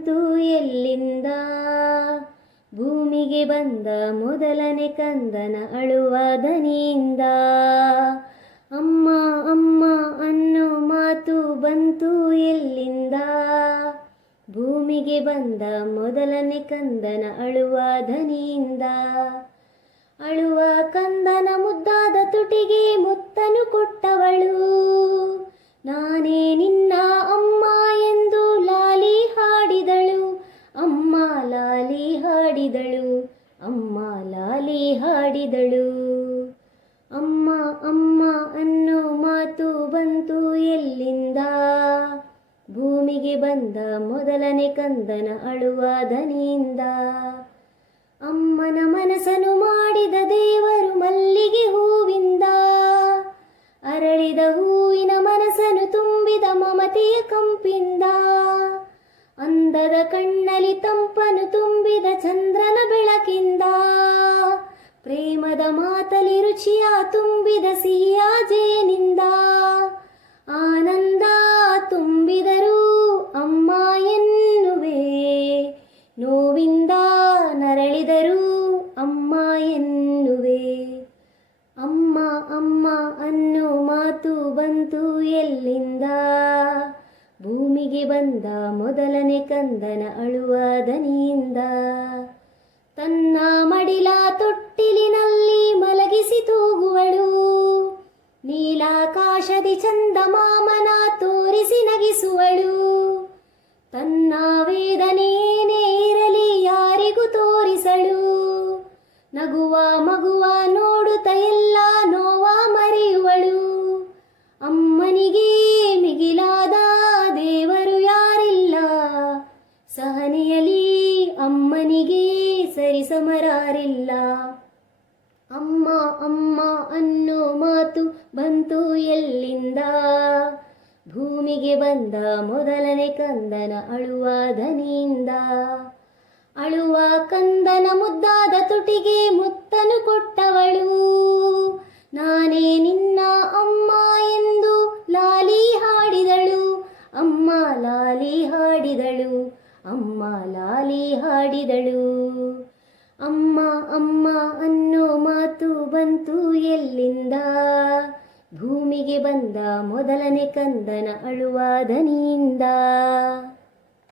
ಬಂತು ಎಲ್ಲಿಂದ? ಭೂಮಿಗೆ ಬಂದ ಮೊದಲನೇ ಕಂದನ ಅಳುವ ದನಿಯಿಂದ. ಅಮ್ಮ ಅಮ್ಮ ಅನ್ನೋ ಮಾತು ಬಂತು ಎಲ್ಲಿಂದ? ಭೂಮಿಗೆ ಬಂದ ಮೊದಲನೇ ಕಂದನ ಅಳುವ ದನಿಯಿಂದ. ಅಳುವ ಕಂದನ ಮುದ್ದಾದ ತುಟಿಗೆ ಮುತ್ತನು ಕೊಟ್ಟವಳು, ನಾನೇ ನಿನ್ನ ಅಮ್ಮ ಎಂದು ಲಾಲಿ ಹಾಡಿದಳು. ಅಮ್ಮ ಲಾಲಿ ಹಾಡಿದಳು, ಅಮ್ಮ ಲಾಲಿ ಹಾಡಿದಳು. ಅಮ್ಮ ಅಮ್ಮ ಅನ್ನೋ ಮಾತು ಬಂತು ಎಲ್ಲಿಂದ? ಭೂಮಿಗೆ ಬಂದ ಮೊದಲನೇ ಕಂದನ ಅಳುವ ದನಿಯಿಂದ. ಅಮ್ಮನ ಮನಸ್ಸನ್ನು ಮಾಡಿದ ದೇವರು ಮಲ್ಲಿಗೆ ಹೂವಿಂದ. ಅರಳಿದ ಹೂವಿನ ಮನಸ್ಸನ್ನು ತುಂಬಿದ ಮಮತೆಯ ಕಂಪಿಂದ. ಅಂದದ ಕಣ್ಣಲ್ಲಿ ತಂಪನು ತುಂಬಿದ ಚಂದ್ರನ ಬೆಳಕಿಂದ. ಪ್ರೇಮದ ಮಾತಲಿ ರುಚಿಯ ತುಂಬಿದ ಸಿಹಿಯ ಜೇನಿಂದ. ಆನಂದ ತುಂಬಿದರೂ ಅಮ್ಮ ಎನ್ನುವೆ, ನೋವಿಂದ ನರಳಿದರೂ ಅಮ್ಮ ಎನ್ನುವೆ. ಅಮ್ಮ ಅಮ್ಮ ಅನ್ನೋ ಮಾತು ಬಂತು ಎಲ್ಲಿಂದ? ಭೂಮಿಗೆ ಬಂದ ಮೊದಲನೇ ಕಂದನ ಅಳುವ ದನಿಯಿಂದ. ತನ್ನ ಮಡಿಲ ತೊಟ್ಟಿಲಿನಲ್ಲಿ ಮಲಗಿಸಿ ತೂಗುವಳು, ನೀಲಾಕಾಶದಿ ಚಂದಮಾಮನ ತೋರಿಸಿ ನಗಿಸುವಳು. ತನ್ನ ವೇದನೇನೇ ಇರಲಿ ಯಾರಿಗೂ ತೋರಿಸಳು. ನಗುವ ಮಗುವ ನೋಡುತ್ತ ಎಲ್ಲ ನೋವ ಮರೆಯುವಳು. ಅಮ್ಮನಿಗೆ ಮಿಗಿಲಾದ ದೇವರು ಯಾರಿಲ್ಲ, ಸಹನೆಯಲಿ ಅಮ್ಮನಿಗೆ ಸರಿಸಮರಾರಿಲ್ಲ. ಅಮ್ಮ ಅಮ್ಮ ಅನ್ನೋ ಮಾತು ಬಂತು ಎಲ್ಲಿಂದ? ಭೂಮಿಗೆ ಬಂದ ಮೊದಲನೇ ಕಂದನ ಅಳುವ ದನಿಯಿಂದ. ಅಳುವ ಕಂದನ ಮುದ್ದಾದ ತುಟಿಗೆ ಮುತ್ತನು ಕೊಟ್ಟವಳು, ನಾನೇ ನಿನ್ನ ಅಮ್ಮ ಎಂದು ಲಾಲಿ ಹಾಡಿದಳು. ಅಮ್ಮ ಲಾಲಿ ಹಾಡಿದಳು, ಅಮ್ಮ ಲಾಲಿ ಹಾಡಿದಳು. ಅಮ್ಮ ಅಮ್ಮ ಅನ್ನೋ ಮಾತು ಬಂತು ಎಲ್ಲಿಂದ? ಭೂಮಿಗೆ ಬಂದ ಮೊದಲನೇ ಕಂದನ ಅಳುವ ದನಿಯಿಂದ.